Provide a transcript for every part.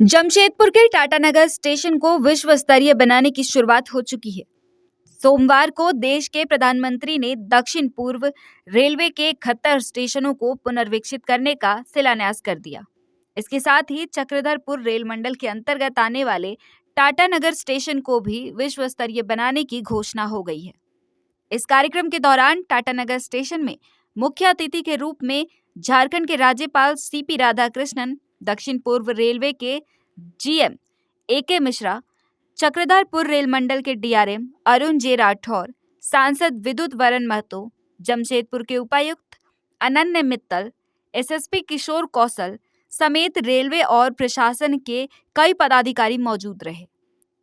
जमशेदपुर के टाटानगर स्टेशन को विश्व स्तरीय बनाने की शुरुआत हो चुकी है। सोमवार को देश के प्रधानमंत्री ने दक्षिण पूर्व रेलवे के 71 स्टेशनों को पुनर्विकसित करने का शिलान्यास कर दिया। इसके साथ ही चक्रधरपुर रेल मंडल के अंतर्गत आने वाले टाटानगर स्टेशन को भी विश्व स्तरीय बनाने की घोषणा हो गई है। इस कार्यक्रम के दौरान टाटानगर स्टेशन में मुख्य अतिथि के रूप में झारखंड के राज्यपाल सीपी राधाकृष्णन, दक्षिण पूर्व रेलवे के जीएम एके मिश्रा, चक्रधरपुर रेल मंडल के डीआरएम अरुण जे राठौर, सांसद विद्युत वरण महतो, जमशेदपुर के उपायुक्त अनन्य मित्तल, एसएसपी किशोर कौशल समेत रेलवे और प्रशासन के कई पदाधिकारी मौजूद रहे।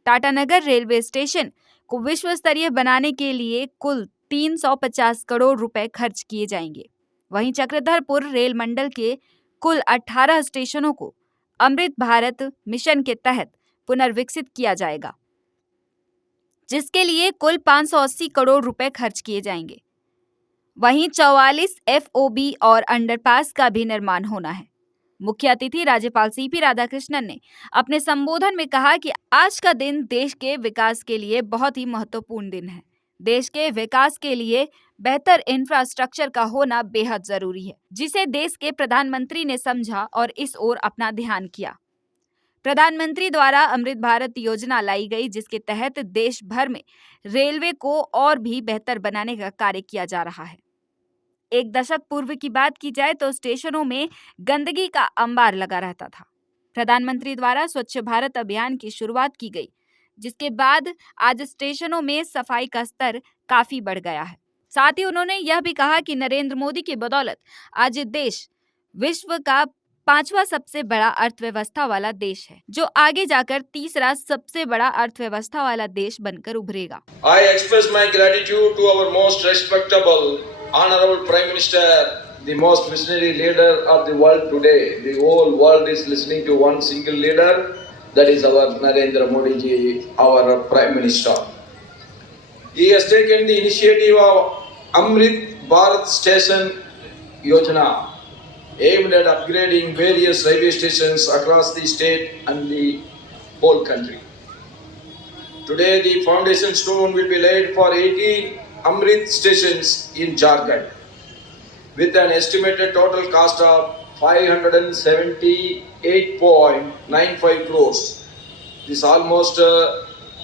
टाटानगर रेलवे स्टेशन को विश्व स्तरीय बनाने के लिए कुल 350 करोड़ रुपए खर्च किए जाएंगे। वहीं चक्रधरपुर रेल मंडल के कुल 18 स्टेशनों को अमृत भारत मिशन के तहत पुनर्विकसित किया जाएगा, जिसके लिए कुल 580 करोड़ रुपए खर्च किए जाएंगे। वहीं 44 एफओबी और अंडरपास का भी निर्माण होना है। मुख्य अतिथि राज्यपाल सीपी राधाकृष्णन ने अपने संबोधन में कहा कि आज का दिन देश के विकास के लिए बहुत ही महत्वपूर्ण दिन है। देश के विकास के लिए बेहतर इंफ्रास्ट्रक्चर का होना बेहद जरूरी है, जिसे देश के प्रधानमंत्री ने समझा और इस ओर अपना ध्यान किया। प्रधानमंत्री द्वारा अमृत भारत योजना लाई गई, जिसके तहत देश भर में रेलवे को और भी बेहतर बनाने का कार्य किया जा रहा है। एक दशक पूर्व की बात की जाए तो स्टेशनों में गंदगी का अंबार लगा रहता था। प्रधानमंत्री द्वारा स्वच्छ भारत अभियान की शुरुआत की गई, जिसके बाद आज स्टेशनों में सफाई का स्तर काफी बढ़ गया है। साथ ही उन्होंने यह भी कहा कि नरेंद्र मोदी की बदौलत आज देश विश्व का 5वां सबसे बड़ा अर्थव्यवस्था वाला देश है, जो आगे जाकर तीसरा सबसे बड़ा अर्थव्यवस्था वाला देश बनकर उभरेगा। I express my gratitude to our most respectable, honorable Prime Minister, the most visionary leader of the world today. The whole world is listening to one single leader, that is our Narendra Modi ji, our Prime Minister. He has taken the initiative of Amrit Bharat Station Yojana, aimed at upgrading various railway stations across the state and the whole country. Today, the foundation stone will be laid for 18 Amrit stations in Jharkhand, with an estimated total cost of 578.95 crores. This is almost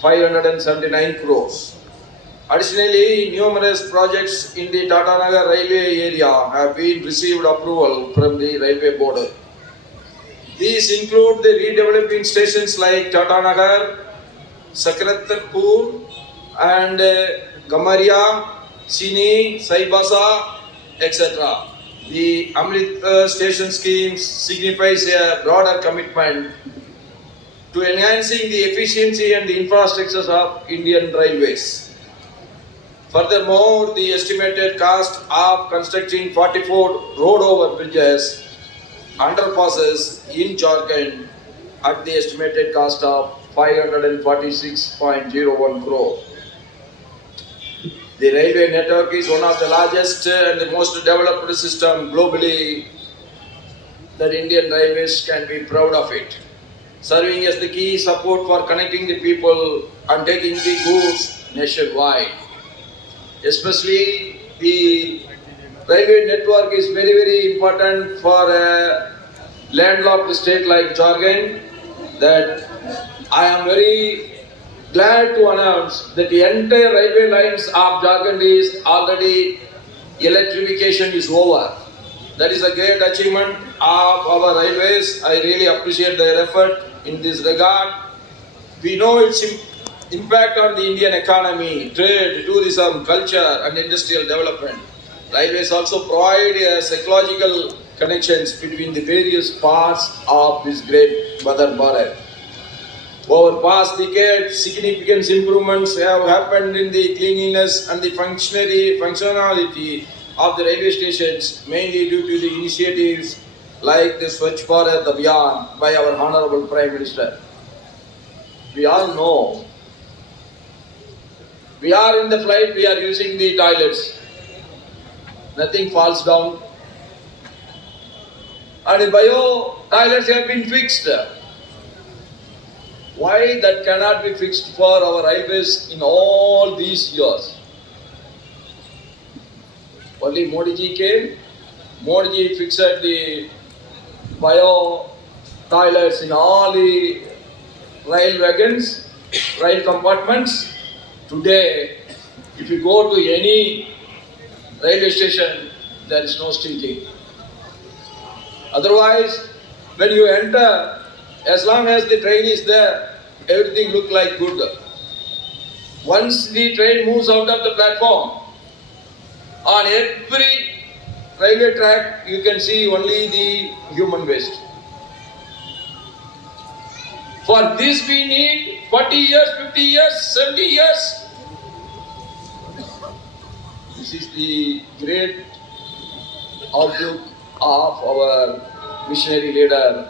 579 crores. Additionally, numerous projects in the Tatanagar railway area have been received approval from the railway board. These include the redeveloping stations like Tatanagar, Sakratarpur and Gamaria, Sini, Saibasa, etc. The Amrit station scheme signifies a broader commitment to enhancing the efficiency and the infrastructures of Indian railways. Furthermore, the estimated cost of constructing 44 road-over bridges, underpasses in Jharkhand at the estimated cost of 546.01 crore. The railway network is one of the largest and the most developed system globally that Indian Railways can be proud of it, serving as the key support for connecting the people and taking the goods nationwide. Especially the railway network is very, very important for a landlocked state like Jharkhand, that I am very glad to announce that the entire railway lines of Jharkhand is already electrification is over. That is a great achievement of our railways. I really appreciate their effort in this regard. We know its impact on the Indian economy, trade, tourism, culture and industrial development. Railways also provide psychological connections between the various parts of this great Mother Bharat. Over past decades, significant improvements have happened in the cleanliness and the functionality of the railway stations, mainly due to the initiatives like the Swachh Bharat Abhiyan by our Honorable Prime Minister. We all know, we are in the flight, we are using the toilets. Nothing falls down. And the bio toilets have been fixed. Why that cannot be fixed for our railways in all these years? Only Modi ji came, Modi ji fixed the bio toilets in all the rail wagons, rail compartments. Today, if you go to any railway station, there is no stinking. Otherwise, when you enter, as long as the train is there, everything looks like good. Once the train moves out of the platform, on every railway track, you can see only the human waste. For this we need 40 years, 50 years, 70 years. This is the great outlook of our visionary leader,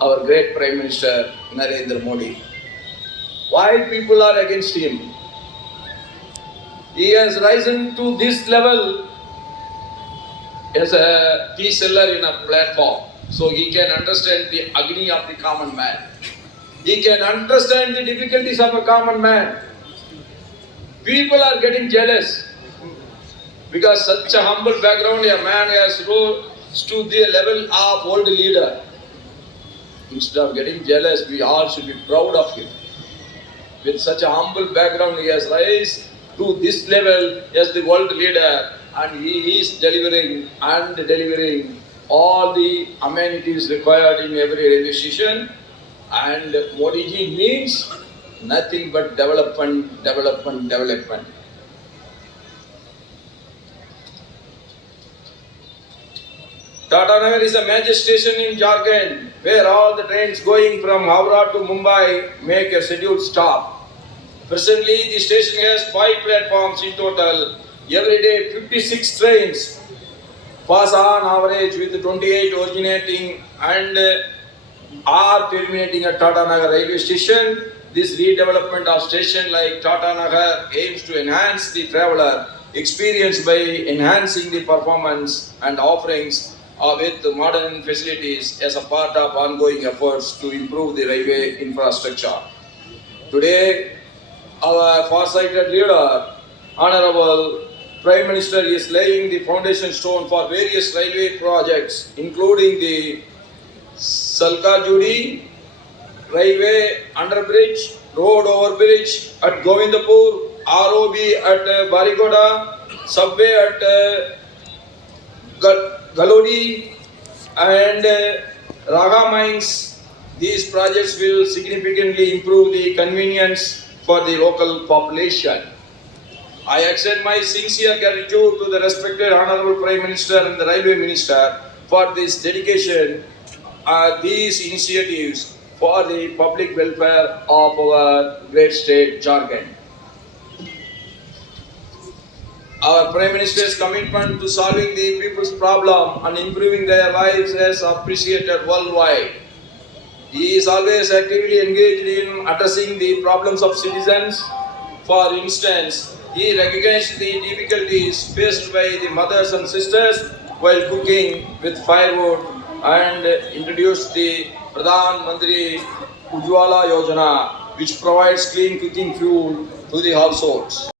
our great Prime Minister Narendra Modi. Why people are against him? He has risen to this level as a tea seller in a platform, so he can understand the agony of the common man. He can understand the difficulties of a common man. People are getting jealous because such a humble background a man has rose to the level of world leader. Instead of getting jealous, we all should be proud of him. With such a humble background, he has risen to this level as the world leader, and he is delivering all the amenities required in every railway station. And Modi ji means nothing but development, development, development. Tata Nagar is a major station in Jharkhand where all the trains going from Howrah to Mumbai make a scheduled stop. Presently, the station has 5 platforms in total. Every day, 56 trains pass on average with 28 originating and are terminating at Tata Nagar railway station. This redevelopment of station like Tata Nagar aims to enhance the traveller experience by enhancing the performance and offerings with modern facilities as a part of ongoing efforts to improve the railway infrastructure. Today, our far-sighted leader, Honorable Prime Minister, is laying the foundation stone for various railway projects, including the Salka-Judi railway underbridge, road overbridge at Govindapur, ROB at Barigoda, subway at Galodi and Raga mines. These projects will significantly improve the convenience for the local population. I extend my sincere gratitude to the respected Honorable Prime Minister and the Railway Minister for this dedication, these initiatives for the public welfare of our great state, Jharkhand. Our Prime Minister's commitment to solving the people's problem and improving their lives is appreciated worldwide. He is always actively engaged in addressing the problems of citizens. For instance, he recognized the difficulties faced by the mothers and sisters while cooking with firewood and introduced the Pradhan Mantri Ujjwala Yojana, which provides clean cooking fuel to the households.